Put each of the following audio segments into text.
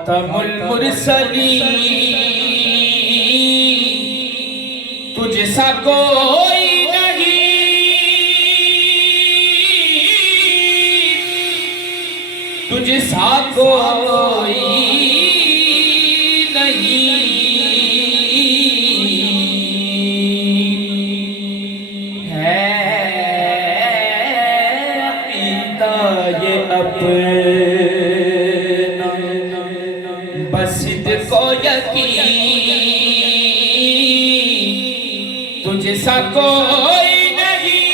خاتم المرسلین تجھ سا کوئی نہیں، تجھ سا کوئی نہیں ہے عقیدہ یہ اپنا، بس صدق و یقین تجھ سا کوئی نہیں،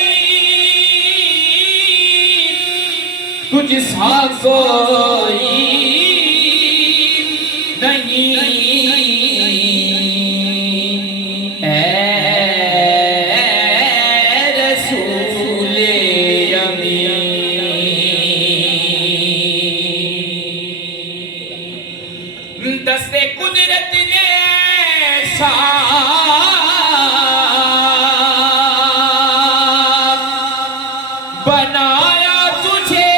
تجھ سا کوئی نہیں اے رسول امین۔ دست قدرت نے ایسا بنایا تجھے،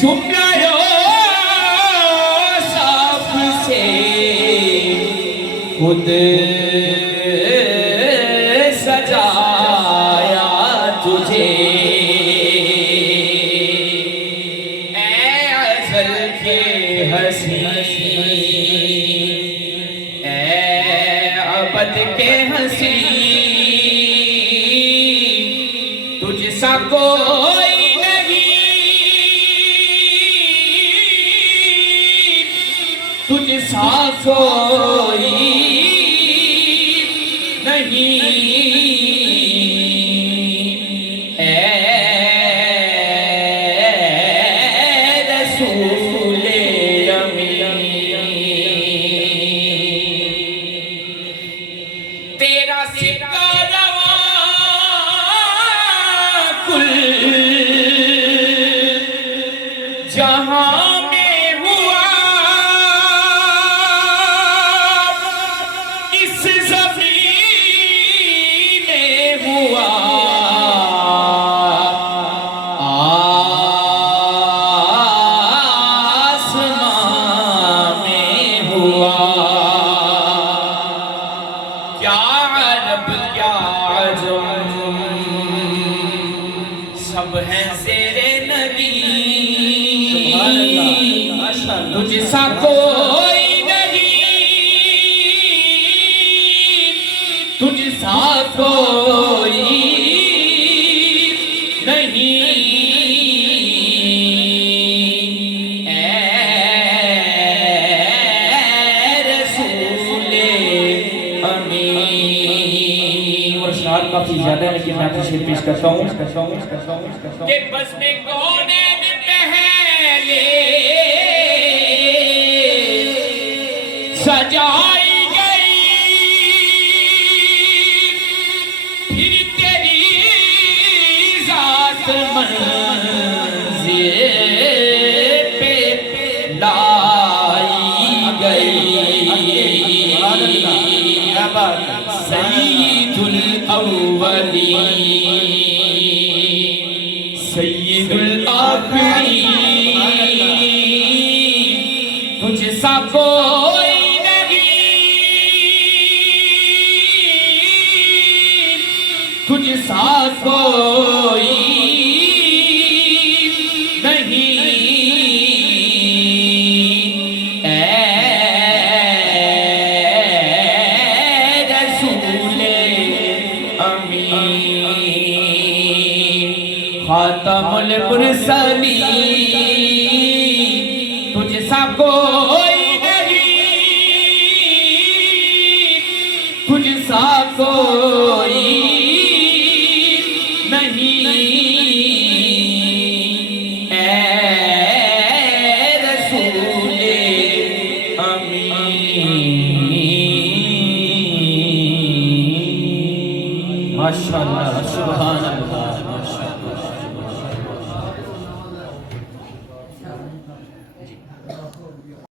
جملہ یوسف سے خود سجایا تجھے، اے ازل کے حسین، اے ابد کے حسین، تجھ سا کوئی نہیں، تجھ سا کوئی نہیں اے رسول امین۔ تیرا سکہ جہاں میں ہوا، اس زمین میں ہوا، آسمان میں ہوا، کیا عرب کیا عجم سب ہیں زیر نبی، تجھ سا کوئی نہیں، تجھ سا کوئی نہیں اے رسول امین۔ اور شعر کافی زیادہ ہے لیکن میں آپ سے شعر پیش کرتا ہوں کہ بزم کونین پہلے سجائی گئی، پھر تیری ذات منزل پہ لائی گئی، سید الاولین سید الآخرین، تجھ سا کوئی تجھ سا کوئی نہیں اے رسول امین۔ خاتم المرسلین تجھ سا کوئی نہیں، تجھ سا کوئی نہیں اے رسول امین۔ ماشاءاللہ، سبحان اللہ۔